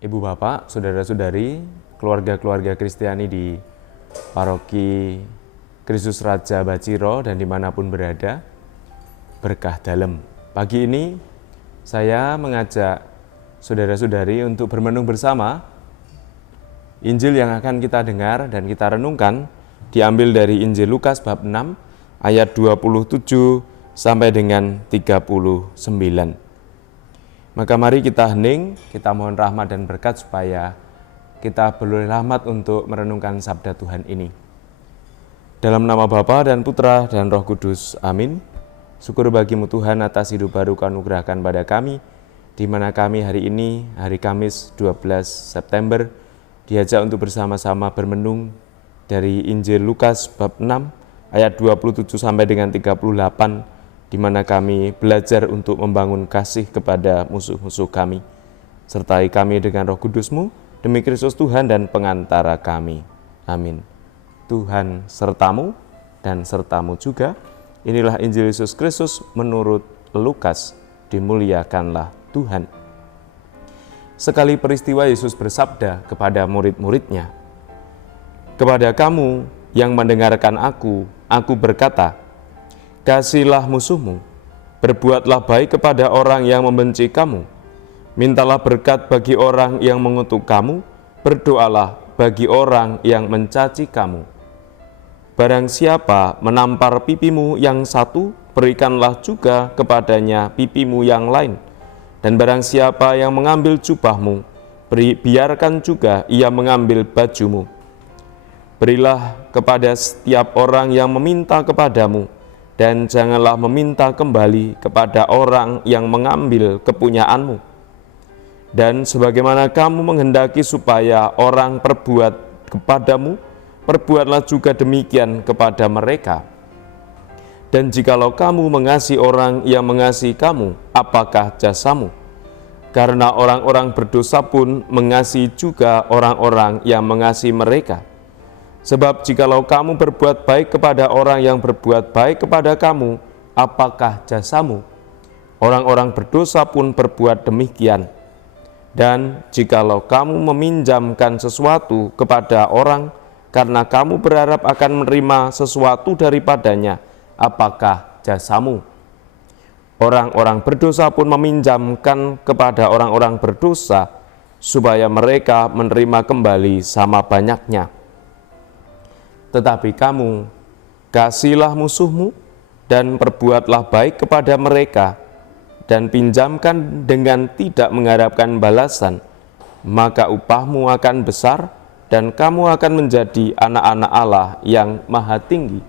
Ibu bapak, saudara-saudari, keluarga-keluarga Kristiani di Paroki Kristus Raja Baciro dan dimanapun berada, berkah dalam. Pagi ini saya mengajak saudara-saudari untuk bermenung bersama. Injil yang akan kita dengar dan kita renungkan diambil dari Injil Lukas bab 6 ayat 27 sampai dengan 39. Maka mari kita hening, kita mohon rahmat dan berkat supaya kita beroleh rahmat untuk merenungkan sabda Tuhan ini. Dalam nama Bapa dan Putra dan Roh Kudus, amin. Syukur bagimu Tuhan atas hidup baru Kau anugerahkan pada kami, di mana kami hari ini, hari Kamis 12 September, diajak untuk bersama-sama bermenung dari Injil Lukas bab 6 ayat 27 sampai dengan 38, di mana kami belajar untuk membangun kasih kepada musuh-musuh kami. Sertai kami dengan Roh Kudus-Mu, demi Kristus Tuhan dan pengantara kami. Amin. Tuhan sertamu dan sertamu juga. Inilah Injil Yesus Kristus menurut Lukas. Dimuliakanlah Tuhan. Sekali peristiwa Yesus bersabda kepada murid-muridnya, "Kepada kamu yang mendengarkan aku berkata, kasihilah musuhmu, berbuatlah baik kepada orang yang membenci kamu, mintalah berkat bagi orang yang mengutuk kamu, berdoalah bagi orang yang mencaci kamu. Barang siapa menampar pipimu yang satu, berikanlah juga kepadanya pipimu yang lain. Dan barang siapa yang mengambil jubahmu, biarkan juga ia mengambil bajumu. Berilah kepada setiap orang yang meminta kepadamu, dan janganlah meminta kembali kepada orang yang mengambil kepunyaanmu. Dan sebagaimana kamu menghendaki supaya orang perbuat kepadamu, perbuatlah juga demikian kepada mereka. Dan jikalau kamu mengasihi orang yang mengasihi kamu, apakah jasamu? Karena orang-orang berdosa pun mengasihi juga orang-orang yang mengasihi mereka. Sebab jikalau kamu berbuat baik kepada orang yang berbuat baik kepada kamu, apakah jasamu? Orang-orang berdosa pun berbuat demikian. Dan jikalau kamu meminjamkan sesuatu kepada orang, karena kamu berharap akan menerima sesuatu daripadanya, apakah jasamu? Orang-orang berdosa pun meminjamkan kepada orang-orang berdosa, supaya mereka menerima kembali sama banyaknya. Tetapi kamu, kasihilah musuhmu, dan perbuatlah baik kepada mereka, dan pinjamkan dengan tidak mengharapkan balasan, maka upahmu akan besar, dan kamu akan menjadi anak-anak Allah yang maha tinggi.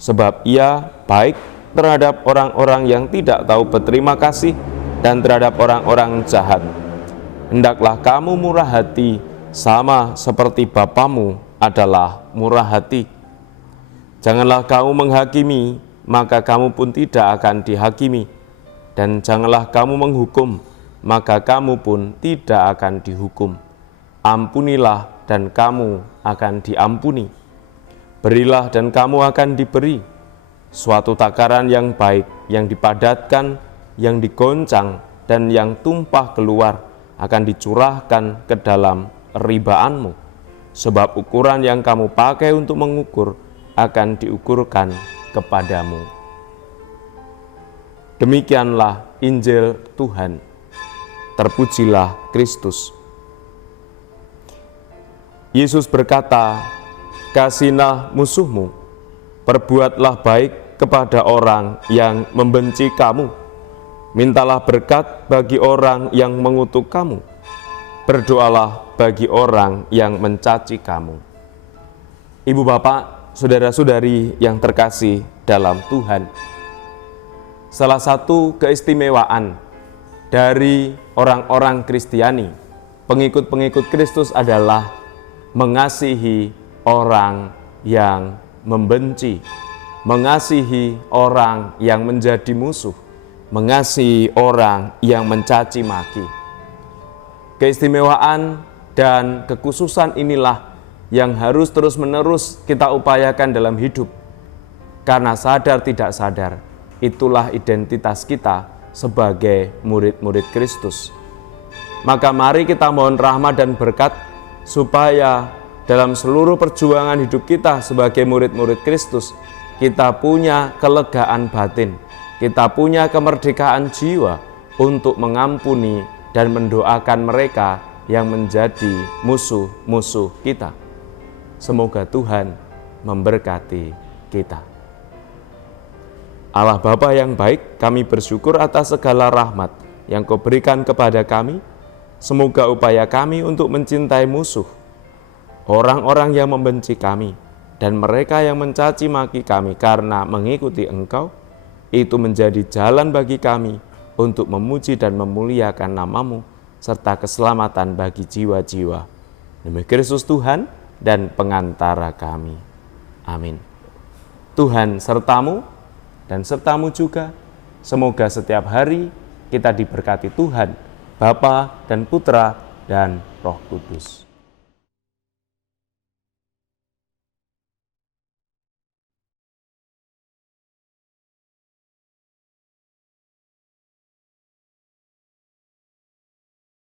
Sebab ia baik terhadap orang-orang yang tidak tahu berterima kasih, dan terhadap orang-orang jahat. Hendaklah kamu murah hati, sama seperti Bapamu adalah murah hati. Janganlah kamu menghakimi, maka kamu pun tidak akan dihakimi. Dan janganlah kamu menghukum, maka kamu pun tidak akan dihukum. Ampunilah dan kamu akan diampuni. Berilah dan kamu akan diberi. Suatu takaran yang baik, yang dipadatkan, yang digoncang, dan yang tumpah keluar akan dicurahkan ke dalam ribaanmu. Sebab ukuran yang kamu pakai untuk mengukur akan diukurkan kepadamu." Demikianlah Injil Tuhan. Terpujilah Kristus. Yesus berkata, "Kasihilah musuhmu, perbuatlah baik kepada orang yang membenci kamu, mintalah berkat bagi orang yang mengutuk kamu, berdoalah bagi orang yang mencaci kamu." Ibu bapak, saudara-saudari yang terkasih dalam Tuhan, salah satu keistimewaan dari orang-orang Kristiani, pengikut-pengikut Kristus adalah mengasihi orang yang membenci, mengasihi orang yang menjadi musuh, mengasihi orang yang mencaci maki. Keistimewaan dan kekhususan inilah yang harus terus-menerus kita upayakan dalam hidup. Karena sadar tidak sadar, itulah identitas kita sebagai murid-murid Kristus. Maka mari kita mohon rahmat dan berkat supaya dalam seluruh perjuangan hidup kita sebagai murid-murid Kristus, kita punya kelegaan batin, kita punya kemerdekaan jiwa untuk mengampuni dan mendoakan mereka yang menjadi musuh-musuh kita. Semoga Tuhan memberkati kita. Allah Bapa yang baik, kami bersyukur atas segala rahmat yang Kau berikan kepada kami. Semoga upaya kami untuk mencintai musuh, orang-orang yang membenci kami, dan mereka yang mencaci maki kami karena mengikuti Engkau, itu menjadi jalan bagi kami untuk memuji dan memuliakan nama-Mu, serta keselamatan bagi jiwa-jiwa. Demi Kristus Tuhan dan pengantara kami. Amin. Tuhan sertamu dan sertamu juga. Semoga setiap hari kita diberkati Tuhan, Bapa dan Putra dan Roh Kudus.